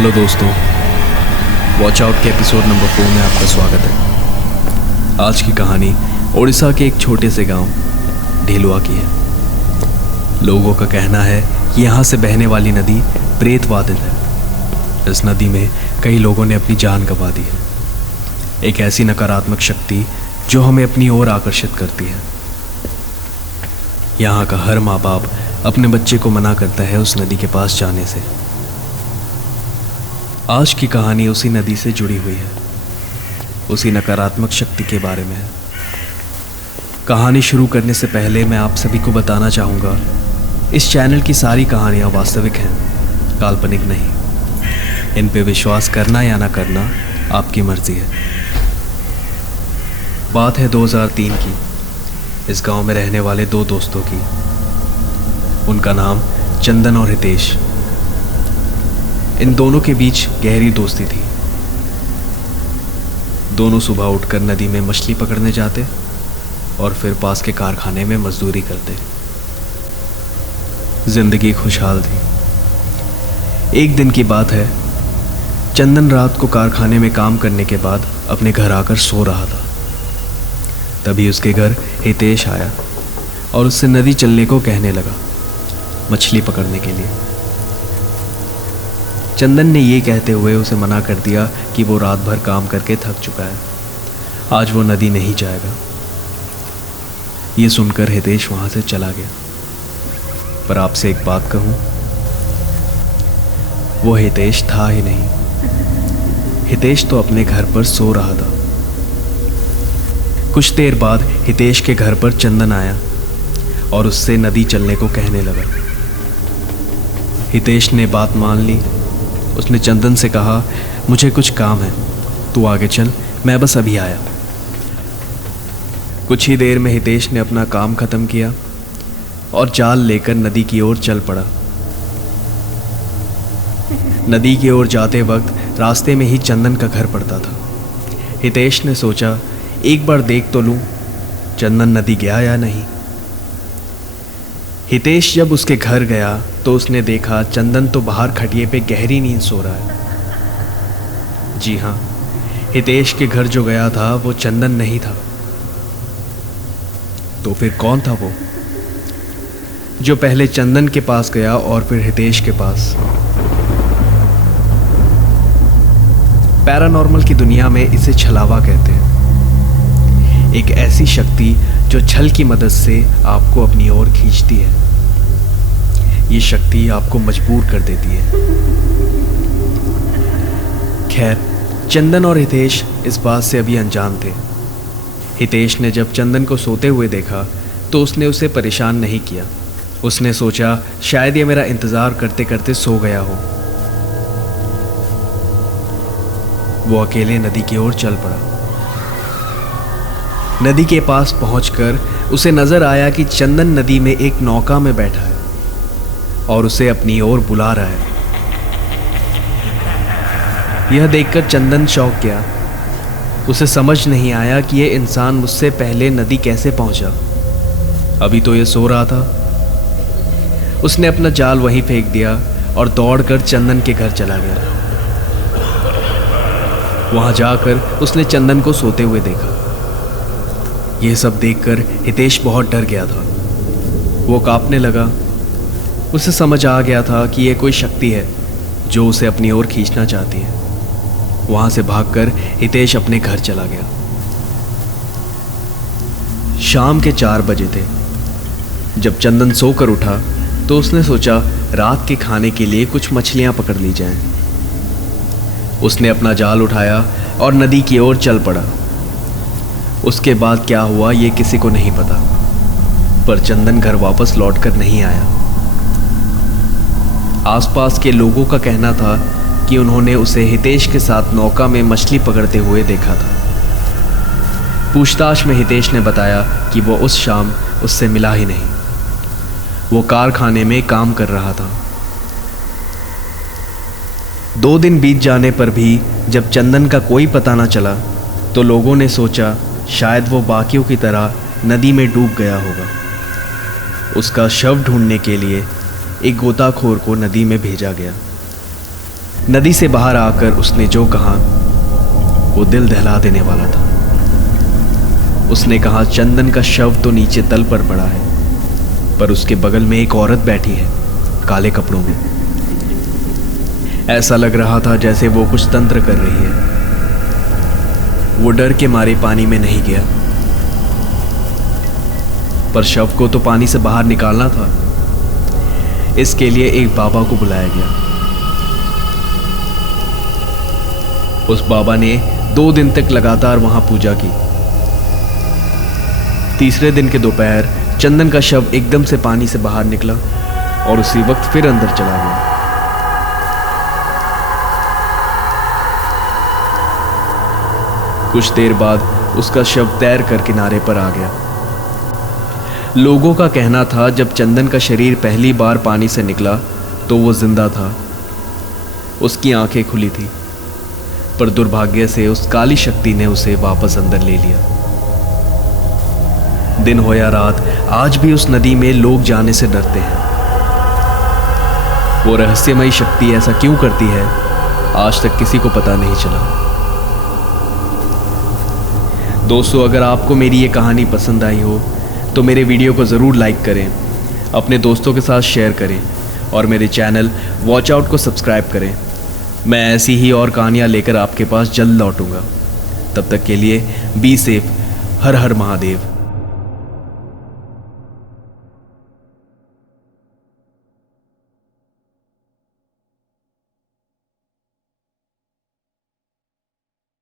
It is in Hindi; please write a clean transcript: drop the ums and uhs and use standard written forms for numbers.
हेलो दोस्तों, वॉच आउट के एपिसोड नंबर 4 में आपका स्वागत है। आज की कहानी उड़ीसा के एक छोटे से गांव ढेलुआ की है। लोगों का कहना है कि यहाँ से बहने वाली नदी प्रेत वादित है। इस नदी में कई लोगों ने अपनी जान गंवा दी है। एक ऐसी नकारात्मक शक्ति जो हमें अपनी ओर आकर्षित करती है। यहाँ का हर माँ बाप अपने बच्चे को मना करता है उस नदी के पास जाने से। आज की कहानी उसी नदी से जुड़ी हुई है, उसी नकारात्मक शक्ति के बारे में है। कहानी शुरू करने से पहले मैं आप सभी को बताना चाहूँगा, इस चैनल की सारी कहानियाँ वास्तविक हैं, काल्पनिक नहीं। इन पे विश्वास करना या ना करना आपकी मर्जी है। बात है 2003 की। इस गांव में रहने वाले दो दोस्तों की। उनका नाम चंदन और हितेश। इन दोनों के बीच गहरी दोस्ती थी। दोनों सुबह उठकर नदी में मछली पकड़ने जाते और फिर पास के कारखाने में मजदूरी करते। जिंदगी खुशहाल थी। एक दिन की बात है, चंदन रात को कारखाने में काम करने के बाद अपने घर आकर सो रहा था। तभी उसके घर हितेश आया और उससे नदी चलने को कहने लगा, मछली पकड़ने के लिए। चंदन ने ये कहते हुए उसे मना कर दिया कि वो रात भर काम करके थक चुका है, आज वो नदी नहीं जाएगा। ये सुनकर हितेश वहां से चला गया। पर आपसे एक बात कहूं, वो हितेश था ही नहीं। हितेश तो अपने घर पर सो रहा था। कुछ देर बाद हितेश के घर पर चंदन आया और उससे नदी चलने को कहने लगा। हितेश ने बात मान ली। उसने चंदन से कहा, मुझे कुछ काम है, तू आगे चल, मैं बस अभी आया। कुछ ही देर में हितेश ने अपना काम खत्म किया और जाल लेकर नदी की ओर चल पड़ा। नदी की ओर जाते वक्त रास्ते में ही चंदन का घर पड़ता था। हितेश ने सोचा, एक बार देख तो लूं चंदन नदी गया या नहीं। हितेश जब उसके घर गया तो उसने देखा चंदन तो बाहर खटिए पे गहरी नींद सो रहा है। जी हाँ, हितेश के घर जो गया था वो चंदन नहीं था। तो फिर कौन था वो जो पहले चंदन के पास गया और फिर हितेश के पास? पैरानॉर्मल की दुनिया में इसे छलावा कहते हैं। एक ऐसी शक्ति जो छल की मदद से आपको अपनी ओर खींचती है। ये शक्ति आपको मजबूर कर देती है। खैर, चंदन और हितेश इस बात से अभी अनजान थे। हितेश ने जब चंदन को सोते हुए देखा तो उसने उसे परेशान नहीं किया। उसने सोचा शायद ये मेरा इंतज़ार करते करते सो गया हो। वो अकेले नदी की ओर चल पड़ा। नदी के पास पहुंचकर उसे नजर आया कि चंदन नदी में एक नौका में बैठा है और उसे अपनी ओर बुला रहा है। यह देखकर चंदन चौंक गया। उसे समझ नहीं आया कि यह इंसान मुझसे पहले नदी कैसे पहुंचा। अभी तो यह सो रहा था। उसने अपना जाल वहीं फेंक दिया और दौड़कर चंदन के घर चला गया। वहां जाकर उसने चंदन को सोते हुए देखा। यह सब देखकर हितेश बहुत डर गया था। वो कांपने लगा। उसे समझ आ गया था कि यह कोई शक्ति है जो उसे अपनी ओर खींचना चाहती है। वहां से भागकर हितेश अपने घर चला गया। शाम के 4 बजे थे। जब चंदन सोकर उठा तो उसने सोचा रात के खाने के लिए कुछ मछलियां पकड़ ली जाएं। उसने अपना जाल उठाया और नदी की ओर चल पड़ा। उसके बाद क्या हुआ ये किसी को नहीं पता, पर चंदन घर वापस लौटकर नहीं आया। आसपास के लोगों का कहना था कि उन्होंने उसे हितेश के साथ नौका में मछली पकड़ते हुए देखा था। पूछताछ में हितेश ने बताया कि वो उस शाम उससे मिला ही नहीं। वो कारखाने में काम कर रहा था। 2 दिन बीत जाने पर भी जब चंदन का कोई पता ना चला तो लोगों ने सोचा शायद वो बाकियों की तरह नदी में डूब गया होगा। उसका शव ढूंढने के लिए एक गोताखोर को नदी में भेजा गया। नदी से बाहर आकर उसने जो कहा वो दिल दहला देने वाला था। उसने कहा, चंदन का शव तो नीचे तल पर पड़ा है, पर उसके बगल में एक औरत बैठी है काले कपड़ों में। ऐसा लग रहा था जैसे वो कुछ तंत्र कर रही है। वो डर के मारे पानी में नहीं गया, पर शव को तो पानी से बाहर निकालना था। इसके लिए एक बाबा को बुलाया गया। उस बाबा ने 2 दिन तक लगातार वहां पूजा की। तीसरे दिन के दोपहर चंदन का शव एकदम से पानी से बाहर निकला और उसी वक्त फिर अंदर चला गया। कुछ देर बाद उसका शव तैर कर किनारे पर आ गया। लोगों का कहना था जब चंदन का शरीर पहली बार पानी से निकला तो वो जिंदा था, उसकी आंखें खुली थी, पर दुर्भाग्य से उस काली शक्ति ने उसे वापस अंदर ले लिया। दिन हो या रात, आज भी उस नदी में लोग जाने से डरते हैं। वो रहस्यमयी शक्ति ऐसा क्यों करती है, आज तक किसी को पता नहीं चला। दोस्तों, अगर आपको मेरी ये कहानी पसंद आई हो तो मेरे वीडियो को ज़रूर लाइक करें, अपने दोस्तों के साथ शेयर करें और मेरे चैनल वॉच आउट को सब्सक्राइब करें। मैं ऐसी ही और कहानियाँ लेकर आपके पास जल्द लौटूंगा। तब तक के लिए be safe. Her her Mahadev.